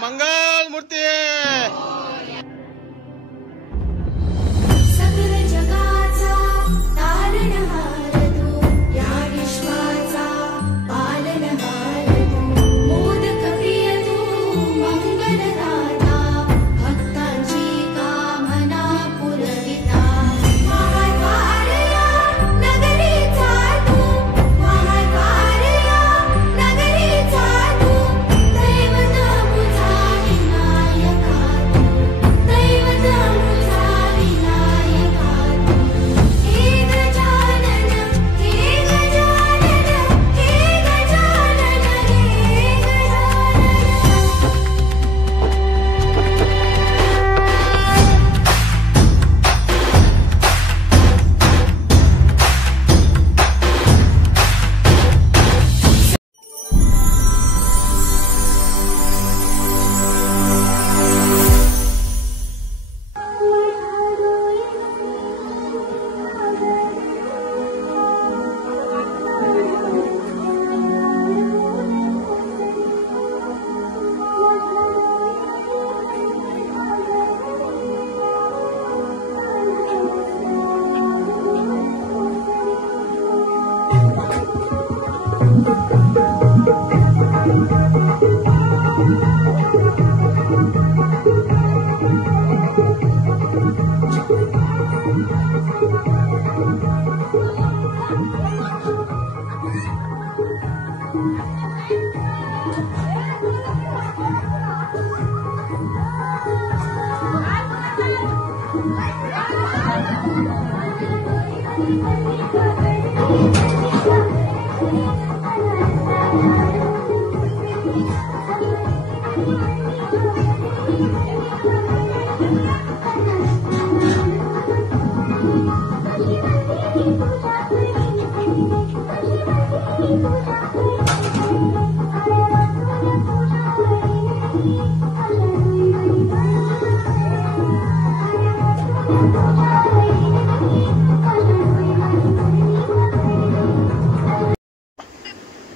मंगल मूर्ती।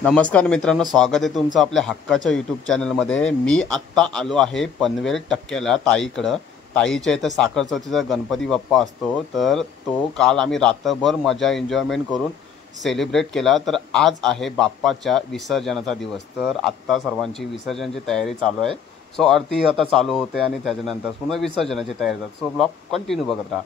नमस्कार मित्रांनो, स्वागत आहे तुमचं आपल्या हक्काच्या यूट्यूब चॅनलमध्ये। मी आत्ता आलो आहे पनवेल टक्क्याला ताईकडं। ताईच्या इथं साखर चौथीचा गणपती बाप्पा असतो, तर तो काल आम्ही रात्रभर मजा एन्जॉयमेंट करून सेलिब्रेट केला। तर आज आहे बाप्पाच्या विसर्जनाचा दिवस, तर आत्ता सर्वांची विसर्जनाची तयारी चालू आहे। सो आरती आता चालू होते आणि त्याच्यानंतर पुन्हा विसर्जनाची तयारी होते। सो ब्लॉग कंटिन्यू बघत राहा।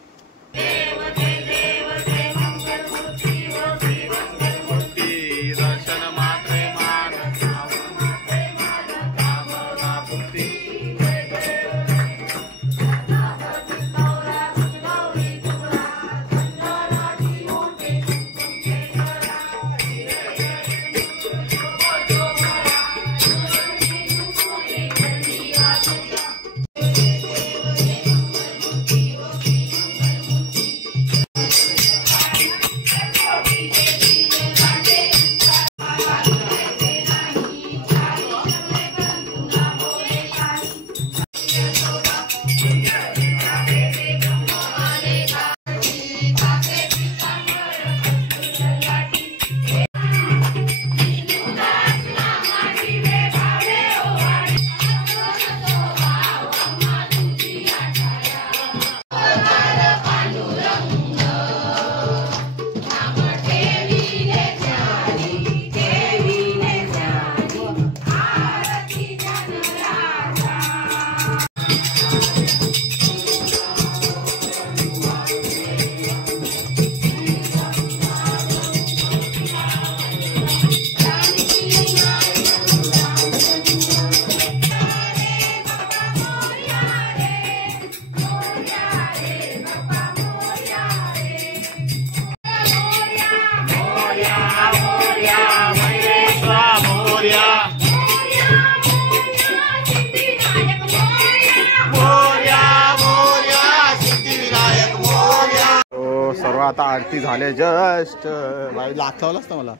सर्व आता आरती झाले, जस्ट बाई लाथावलं असतं मला,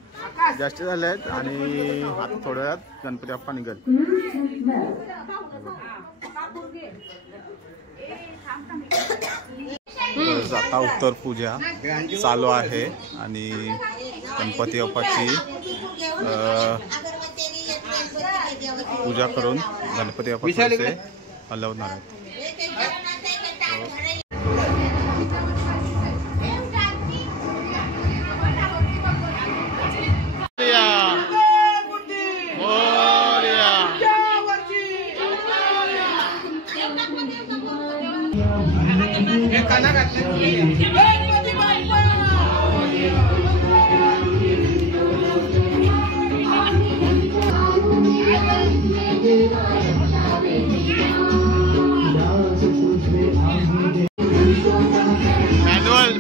जस्ट झालेत आणि आता थोड्या वेळात गणपती बाप्पा निघेल। आता उत्तर पूजा चालू आहे आणि गणपती बाप्पाची पूजा करून गणपती बाप्पाचे हलवणार आहेत.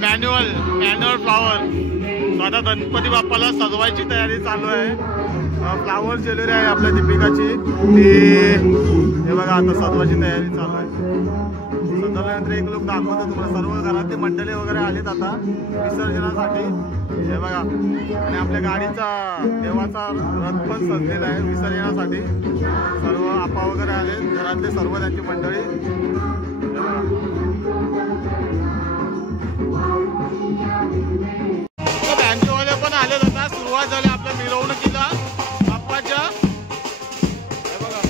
Manual flower. आता गणपती बाप्पाला सजवायची तयारी चालू आहे. फ्लावर ज्वेलरी आहे आपल्या दीपिकाची, ती हे बघा आता सजवायची तयारी चालू आहे. सजवल्यानंतर एक लोक दाखवतो तुम्हाला. सर्व घरातली मंडळी वगैरे आलीत आता विसर्जनासाठी. हे बघा, आणि आपल्या गाडीचा देवाचा रथ पण सजलेला आहे विसर्जनासाठी. सर्व आपा वगैरे आले, घरातले सर्व त्यांची मंडळी. बँकेवाले पण आले आता. सुरुवात झाली आपल्या मिरवणुकीला बाप्पाच्या. हे बघा,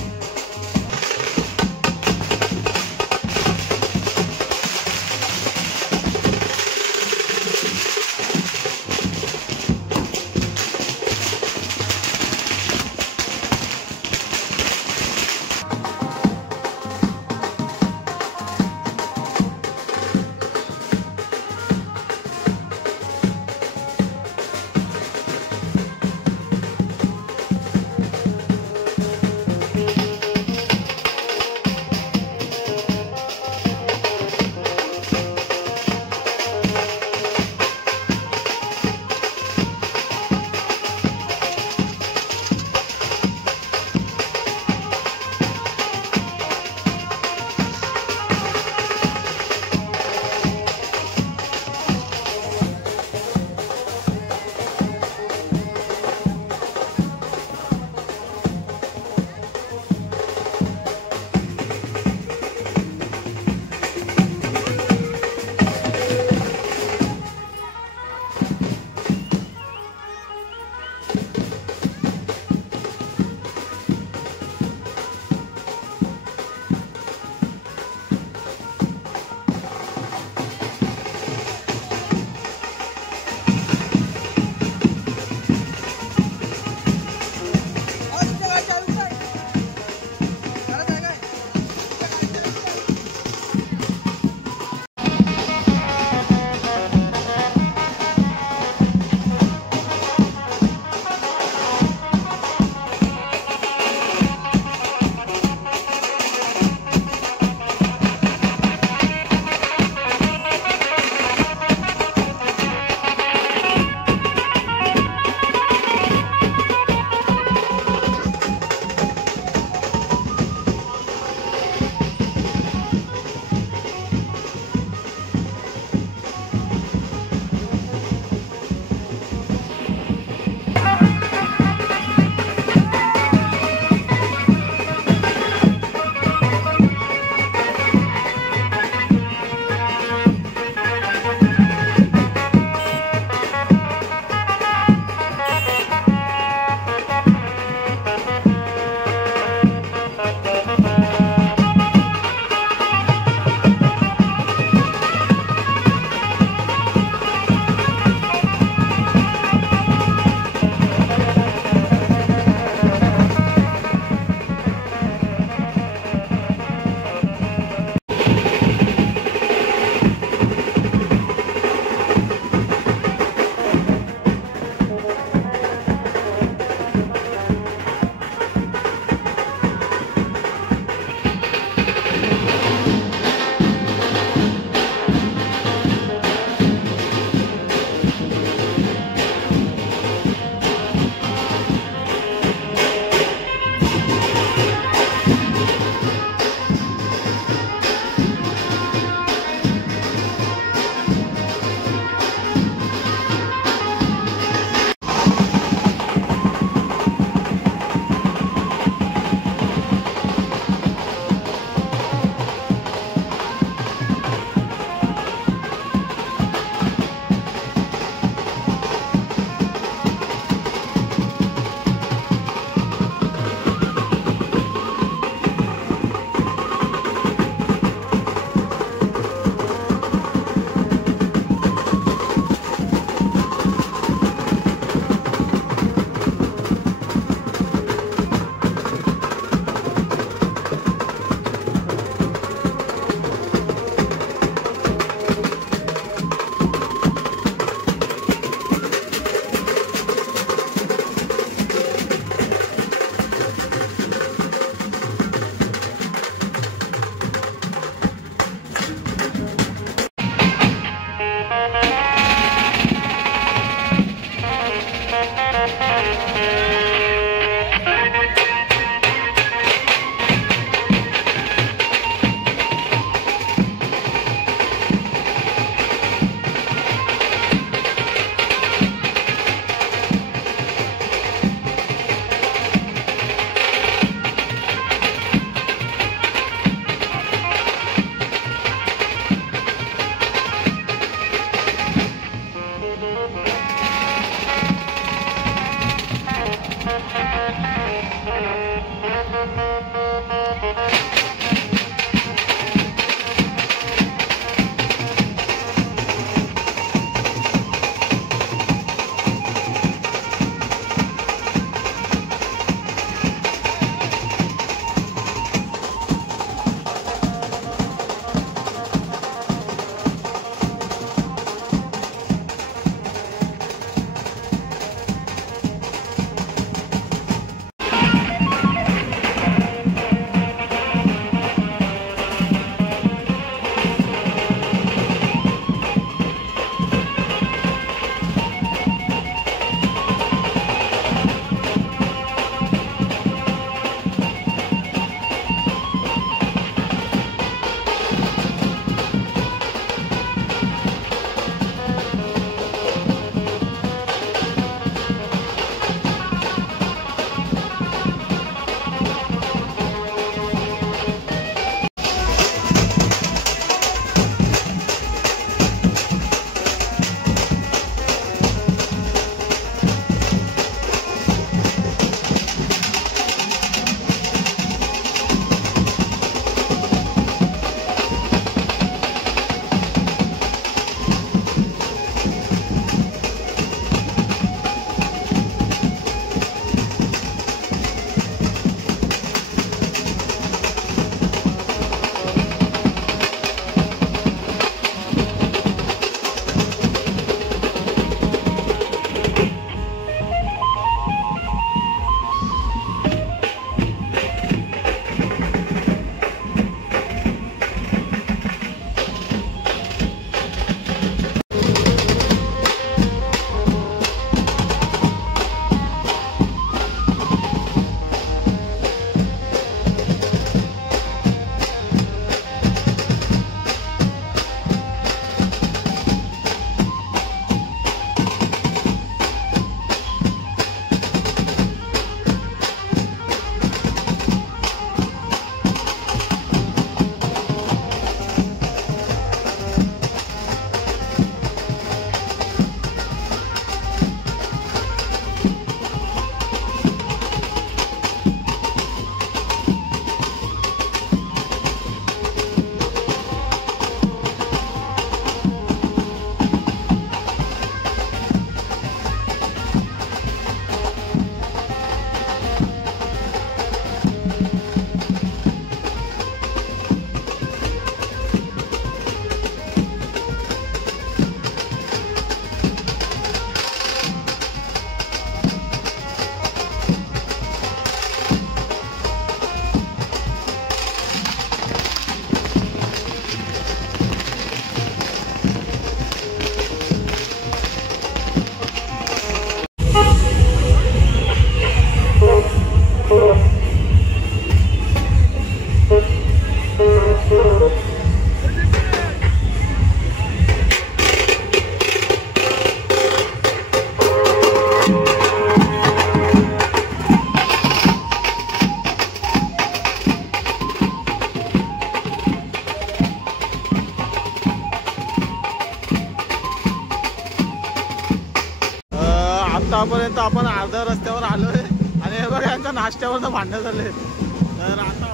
आतापर्यंत आपण अर्ध्या रस्त्यावर आलोय आणि हे बघा यांच्या नाश्त्यावरनं भांडण झाले. तर आता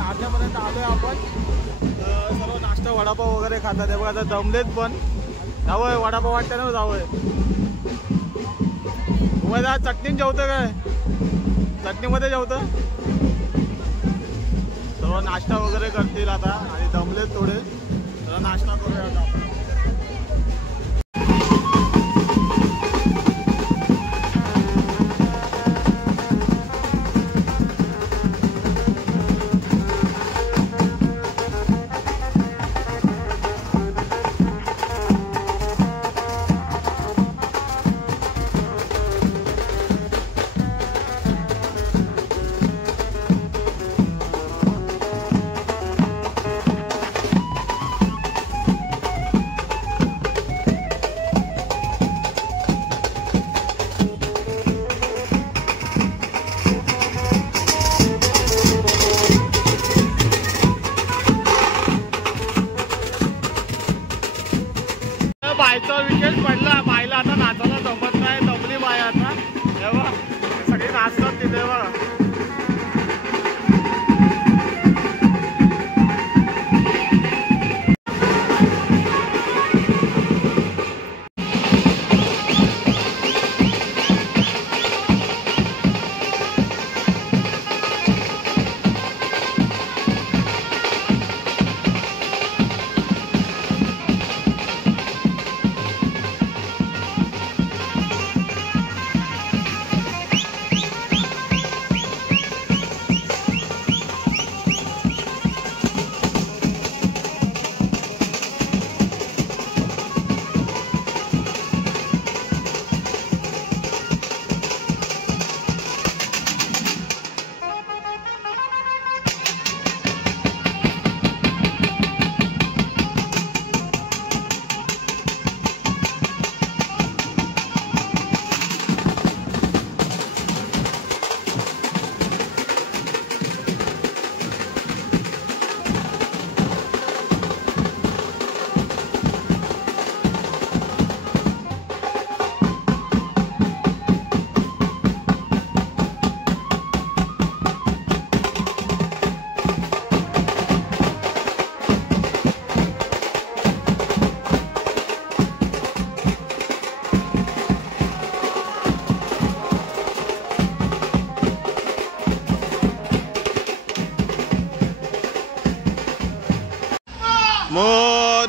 आतापर्यंत आलोय आपण. सर्व नाश्ता वडापाव वगैरे खातात. हे बघा आता दमलेत पण. जावंय वडापाव वाटतं ना जावंय. तुम्हाला चटणी जेवतं काय? चटणीमध्ये जेवतं. सर्व नाश्ता वगैरे करतील आता आणि दमलेत थोडे. तर नाश्ता करूया आता आपण.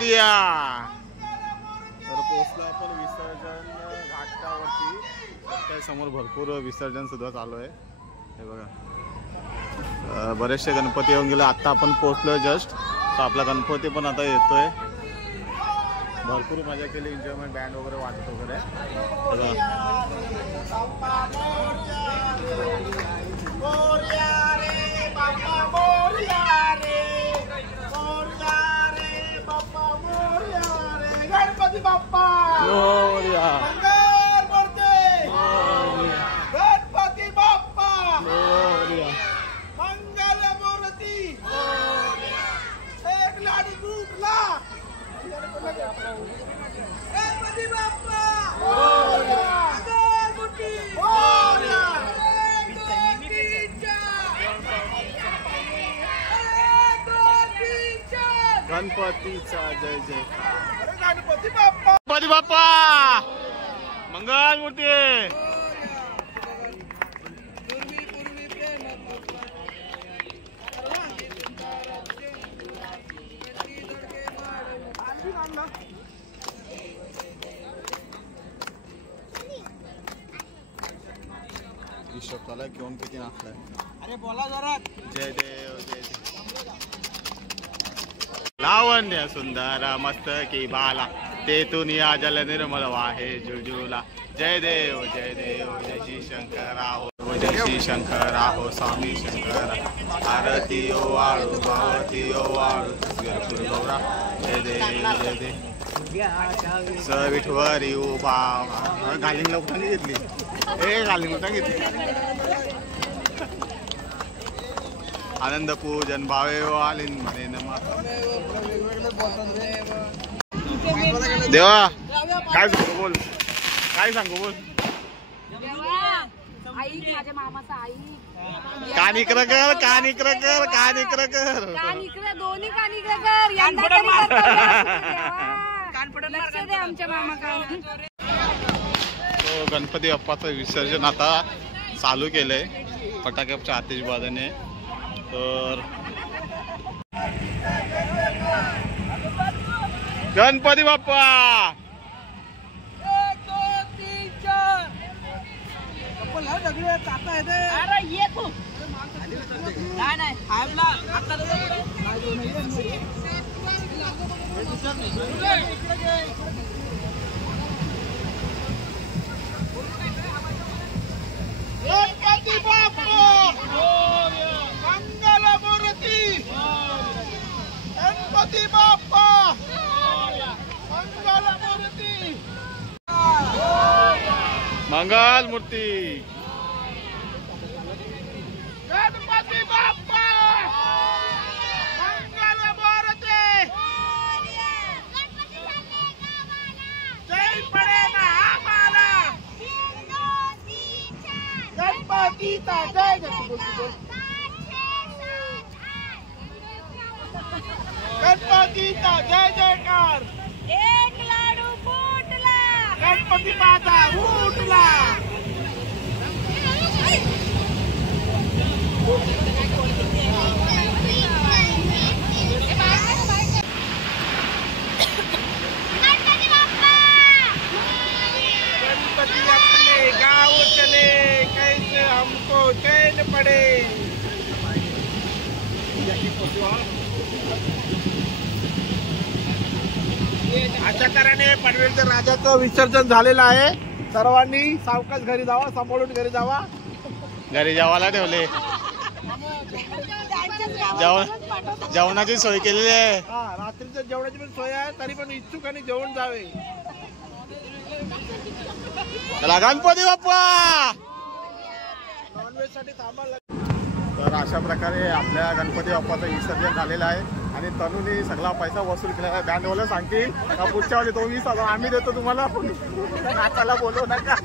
मोरया. तर पोहोचलो आपण विसर्जन घाटावरती. त्या समोर भरपूर विसर्जन सुद्धा चालू आहे. हे बघा बरेचसे गणपती येऊन गेले. आता आपण पोहोचलोय जस्ट. तर आपला गणपती पण आता येतोय. भरपूर मजा केली, एन्जॉयमेंट, बँड वगैरे वाजत वगैरे. गणपती बाप्पा मोरया. गणपती बाप्पा मोरया. मंगल मूर्ती. एक लाडी फुटला. गणपती बाप्पा गणपतीचा जय जय. गणपती बाप्पा. गणपती बाप्पा मंगल मूर्ती. हिशोब घेऊन किती नाचलाय. अरे बोला जरा. जय देव जय देव. लावण्य सुंदर मस्तकी बाला तेतून या जल निर्मल वाहे जुळजुला. जय देव जय देव. जय श्री शंकरा हो. जय श्री शंकरा हो. स्वामी शंकर आरती ओ वाळू भावती ओ वाळू गुरु गौरा. जय देव जय देव. स विठवरी उभा. घालिंग लोकांनी घेतली. ए घालिंग लोकांनी घेतली. आनंद पूजन भावे वालिन म्हणे नमा. देवा काय सांगू बोल. काय सांगू बोल. आई माझ्या मामाचा आई. कानिकर कर कानिकर कर कानिकर कर. कानिकर दोन्ही कानिकर कर. यंदा तरी लक्ष दे आमच्या मामाकडे. तो गणपती बाप्पाचं विसर्जन आता चालू केलंय फटाक्याच्या आतिषबाजीने. तर गणपती बाप्पा. गणपती बाप्पा मंगल मूर्ती. गणपती बाप्पा मंगल मूर्ती. मंगल मूर्ती. गणपती बाप्पा मंगल मूर्ती. जय पडे ना आम्हाला. गणपतीचा जय गणपतीचा जय जयकार. एक लाडू फुटला. गणपती बाप्पा उठला. गणपति अपने गाँव चले कैसे हमको चैन पड़े. अशा तऱ्हेने पनवेलच्या राजाचं विसर्जन झालेलं आहे. सर्वांनी सावकाश घरी जावा, सांभाळून घरी जावा. घरी जेवायला ठेवले. जेवणाची सोय केलेली आहे. रात्रीच्या जेवणाची पण सोय आहे. तरी पण इच्छुकांनी जेवण जावे. चला गणपती बाप्पा. नॉनव्हेज साठी थांबायला. तर अशा प्रकारे आपल्या गणपती बाप्पाचं विसर्जन झालेलं आहे आणि तनुने सगळा पैसा वसूल केला आहे. बँडवाला सांगते का पुढच्या वेळी तो 20,000 आम्ही देतो तुम्हाला. नाचायला बोलवू नका.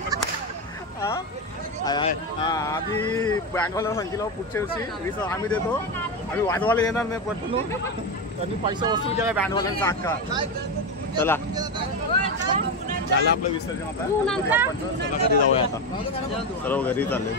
आधी बँडवाला सांगितलं पुढच्या वर्षी 20,000 आम्ही देतो. आम्ही वाजवायला येणार नाही पण त्यांनी पैसा वसूल केला बँडवाल्यांचा अख्खा. चला झालं आपलं विसर्जन. आता चला घरी जाऊया. आता सर्व घरी चालले.